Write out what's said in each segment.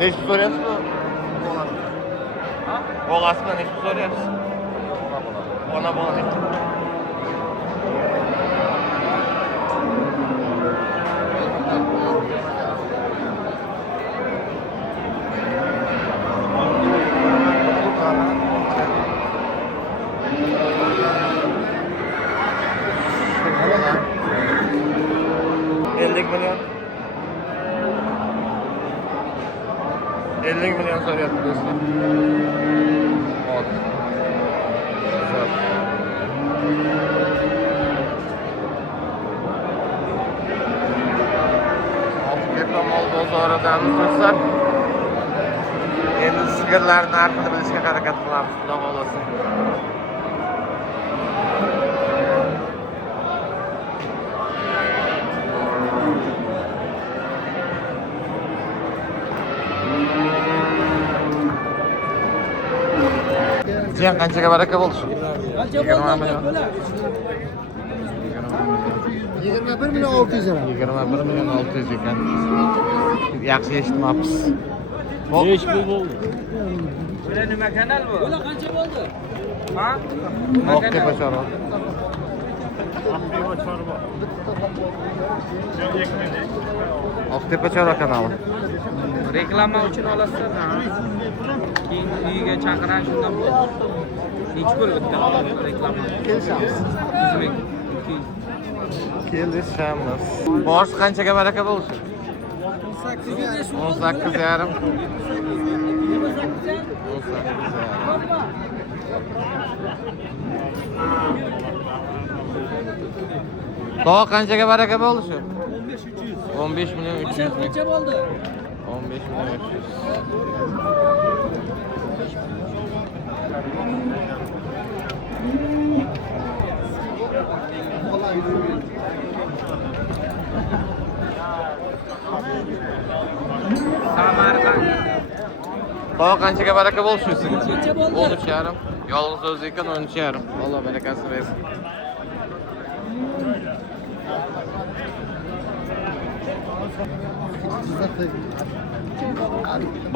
Neçe soruyorsun? Oğlasına neçe soruyorsun? Ona bana neçe. Milyon. 50 milyon soruyorsun dostlar. Ot. Güzel. Altı mol bozordan dostlar. Endi sigirlarning narxini bilishga harakat qilamiz. Xudo xolasa. Jiyan qanchaga baraka bo'lsin? 20 million. 21 milyon 600 lira. 21 milyon 600 ekan. Yaxshi eshitmabsiz. Besh pul bo'ldi. Bular nima kanal bu? Bular qancha bo'ldi? Ha? Oqtepa chorva. Oqtepa chorva kanali. Reklama uchun olasizlar. Keyin uyiga chaqiran shundan bo'ladi. Nechi pul bitta reklama? Kelishamiz. 100 ming. Kelishamiz. Borch qanchaga baraka bo'lsin? 18 yarim. 18 Daha qanchaga baraka bo'lsin? 15 milyon 300 ming. Necha bo'ldi? 15 milyon 300. Daha qanchaga baraka bo'lsin sizga? 13 yarim. Yolg'iz o'zi ekan 13 yarim. Alloh barakasini bersin.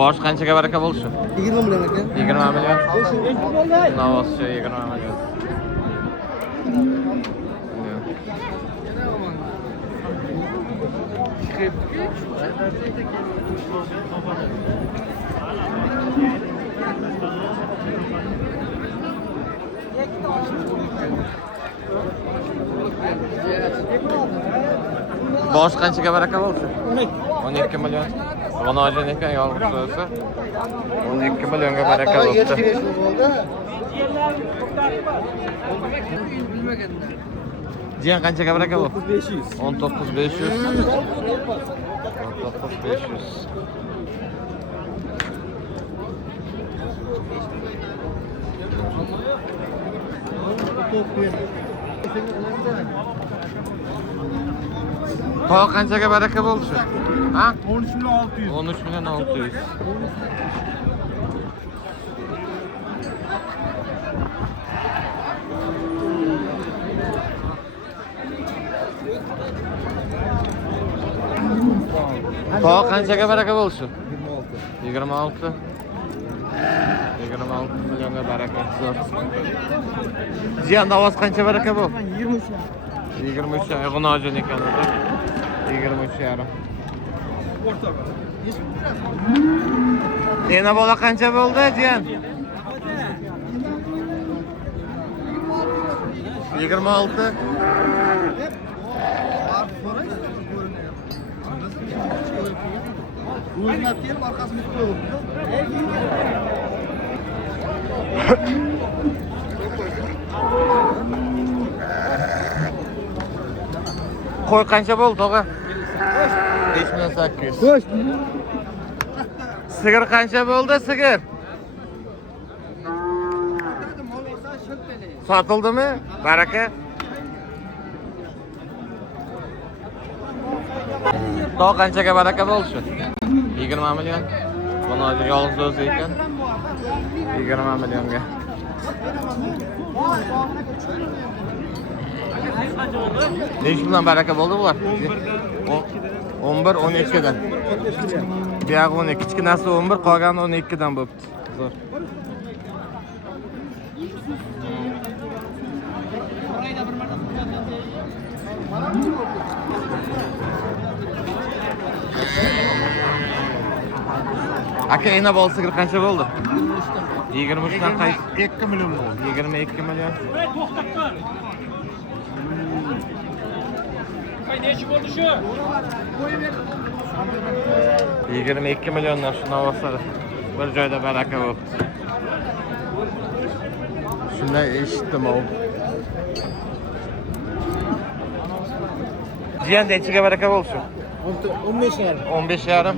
Bosh qanchaga baraka bo'lsin? 20 milyon ekan. 20 milyon. Navoschi 20 milyon. Bosh qanchaga baraka bo'lsin? 12 milyon. G'onojon ekan yolg'iz o'zi. 12 millionga baraka bo'ldi. Jiyan qanchaga baraka bu? 19500. 19500. Tog' qanchaga baraka bo'lsin? Ha? 13 milyon 600. 13 milyon 600. Tog' qanchaga baraka bo'lsin? 26. 26 milyonga baraka. Jiyan ovoz qancha baraka bu? 23 g'onojon ekan o'zi. 23 yarim. Yana bola qancha bo'ldi, jiyan? 26. O'ynab kelib orqasini qo'yib. Qo'y qancha bo'ldi, tog'a? 5800. Xo'sh. Sigir qancha bo'ldi, sigir? Sotildimi? Baraka. Tog' qanchaga baraka bo'lsin? 20 million. Buni yolg'iz o'zi ekan. 20 millionga. Necha bilan baraka bo'ldi bular? 11 12 dan. Buyog'i 12, kichkinasi 11, qolgani 12 dan bo'pti. Zo'r. Aka ena bol sigir qancha bo'ldi? 23 dan qayt. 2 million bo'ldi. 22 million. Nechi bo'ldi shu? 22 milliondan shuni olsada bir joyda baraka bo'libdi. Shunday eshitdim o. Jiyan nechiga baraka bo'lsin? 15 yarim. 15 yarim.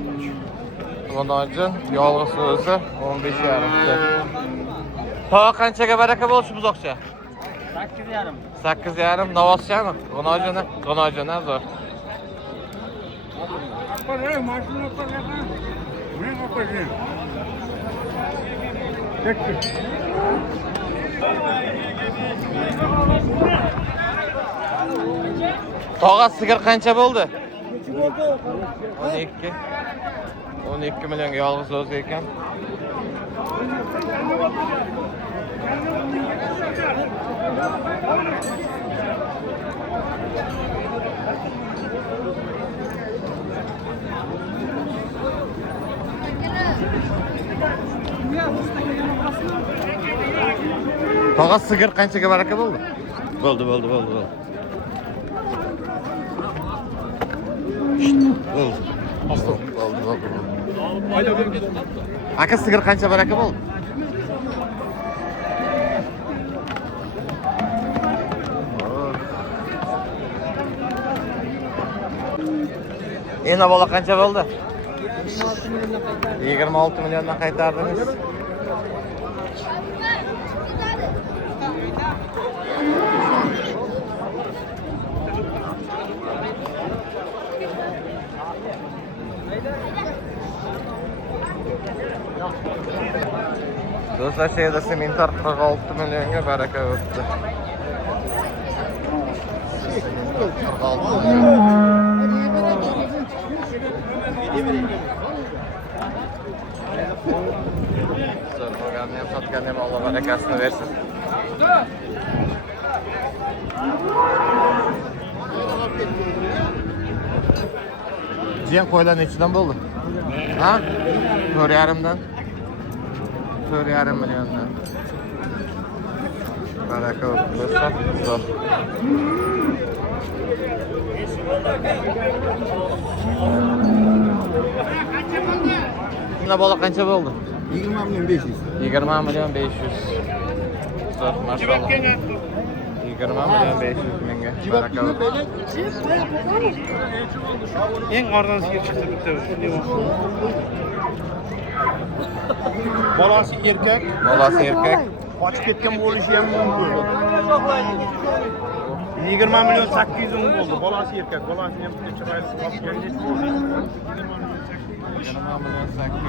Bundan yolg'iz o'zi 15 yarim. Tog' qanchaga baraka bo'lsin buzoqcha? 8 yarim. 8 yarim. Navoschami? G'unojana zo'r. Qo'y, mashina qo'ygan. Men qo'ygan. Tekki. Tog'a sigir qancha bo'ldi? 12. 12 millionga yolg'iz o'zi ekan. Tog'a sigir qanchaga baraka bo'ldi? Bo'ldi. Bo'ldi. Aka sigir qancha baraka bo'ldi? Ena bola qancha bo'ldi? 26 milliondan qaytardingiz. Do'stlar, shu yerda sementar 46 millionga baraka o'tdi. 46 million. So'rganni ham sotganni ham Alloh barakasini bersin. Jiyan qo'ylar nechidan bo'ldi? Ha? 4,5 dan. 4,5 milliondan. Baraka bo'lsa, zo'r. Bunda bola qancha bo'ldi? 20 million 500. 20 million 500. Zo'r, maşallah. 20 million 500 mingga. Baraka bo'lsin. Eng arzon sigir chiqdi bitta. Bolasi erkak. Qochib ketgan bo'lishi ham mumkin. 20 million 800 ming bo'ldi. Bolasi erkak. Bolasi ham bitta chiroyli qopgan. 20 million 800.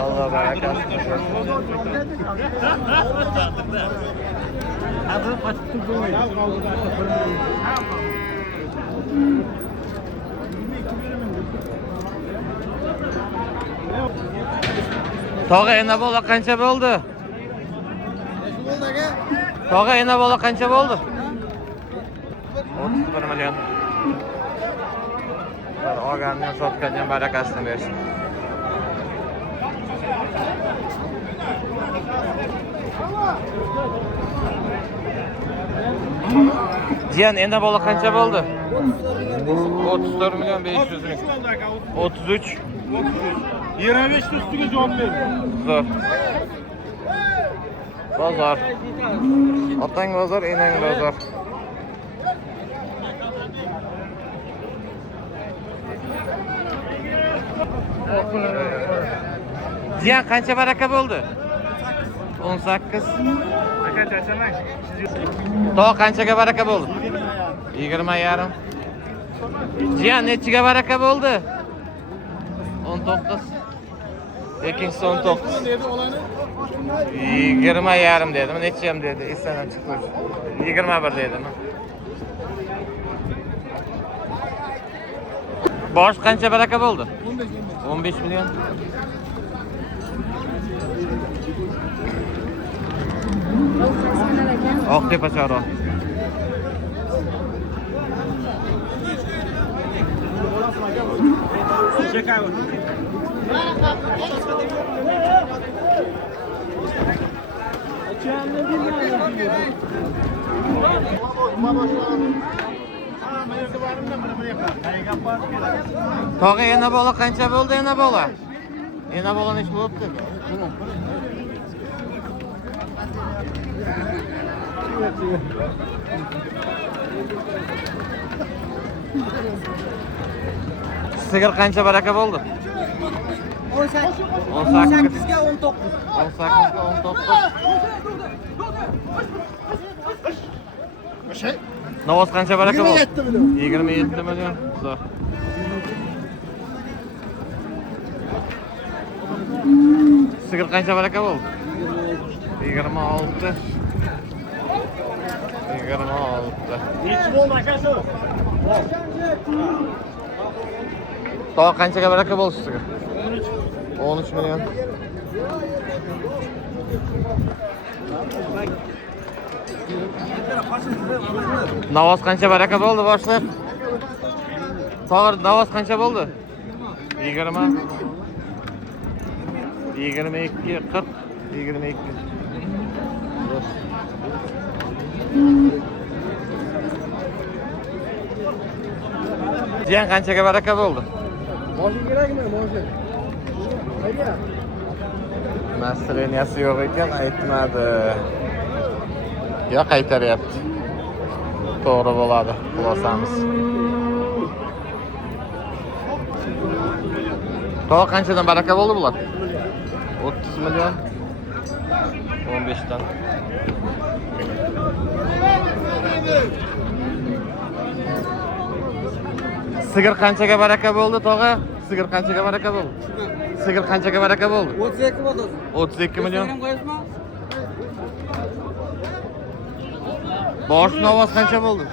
Alloh barakasini bersin. Tog'a ena bola qancha bo'ldi? Tog'a ena bola qancha bo'ldi? 31 million. Olganni sotganning barakasini bersin. Jiyan ena bola qancha bo'ldi? 34 million 500 ming. 33. 25 ustiga javob ber. Zo'r. Bozor. Otang bozor, enang bozor. Jiyan qancha baraka bo'ldi? 18. Aka chasamang. Tog' qanchaga baraka bo'ldi? 20 yarim. Jiyan nechiga baraka bo'ldi? 19. Ikkinchisi 19. 20 yarim dedim. Nechiyam dedi? Esdan chiqdi. 21 dedim. Bosh qancha baraka bo'ldi? 15 million. Oqtepa chorva. Tog'a yana bola qancha bo'ldi yana bola? Yana bola nech bo'libdi? Sigir qancha baraka bo'ldi? 18 ga 19. 18 ga 19. Navoz qancha baraka bo'ldi? 27 million. Zo'r. Sigir qancha baraka bo'ldi? 26. 26. Nechi bo'ldi aka shu? Tog'a qanchaga baraka bo'ldi sigir? 13 million. Navoz qancha baraka bo'ldi boshliq? Tog'a navoz qancha bo'ldi? 20. 22, 40, 22. Jiyan qanchaga baraka bo'ldi? Moshi kerakmi, moshi? Qayga? Nasleniyasi yo'q ekan, aytmadi. Yo qaytaryapti. To'g'ri bo'ladi, xulosamiz. Tog'a qanchadan baraka bo'ldi bular? 30 million. 15 dan. Sigir qanchaga baraka bo'ldi tog'a? Sigir qanchaga baraka bo'ldi? Sigir qanchaga baraka bo'ldi? 32 bo'ldi. 32 million. Bosh navoz qancha bo'ldi?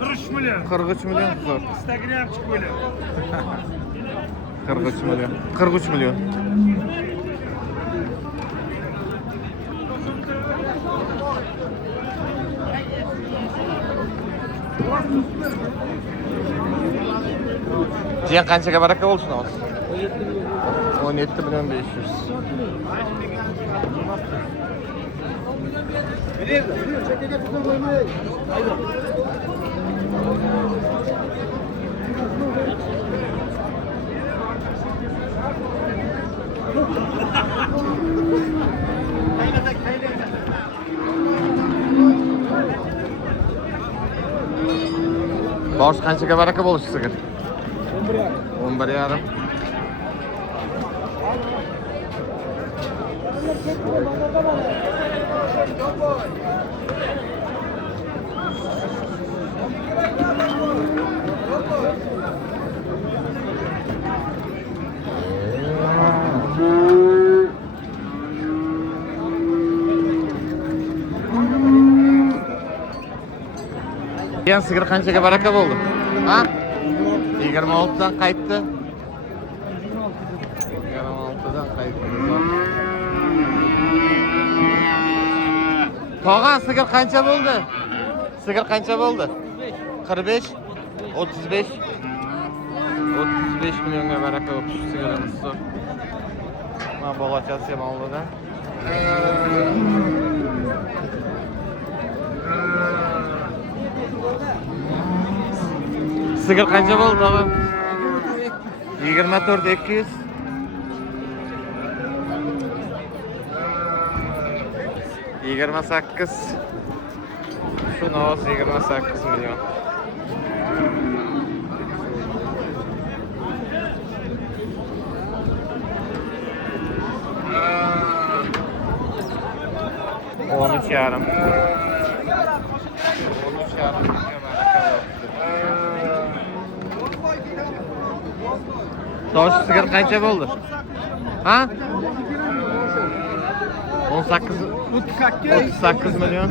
43 million. 43 million. Zo'r. Instagram chiqib qo'ydi. 43 million. 43 million. Jiyan qanchaga baraka bo'lsin navoz? 17 million 500. Bosh qanchaga baraka bo'lishi sigir? 11,5. Jiyan sigir qanchaga baraka bo'ldi? Ha? 26 dan qaytdi. 26 dan qaytdi. Tog'a sigir qancha bo'ldi? Sigir qancha bo'ldi? 45, 35. 35 millionga baraka bo'ldi sigirimiz. Mana bolachasi ham oldida. Sigir qancha bo'ldi tog'a? 24 200. 28. Şu navoz 28 million. On üç yarım. 13 yarım. Tosh sigir qancha bo'ldi? Ha? 18 38 million.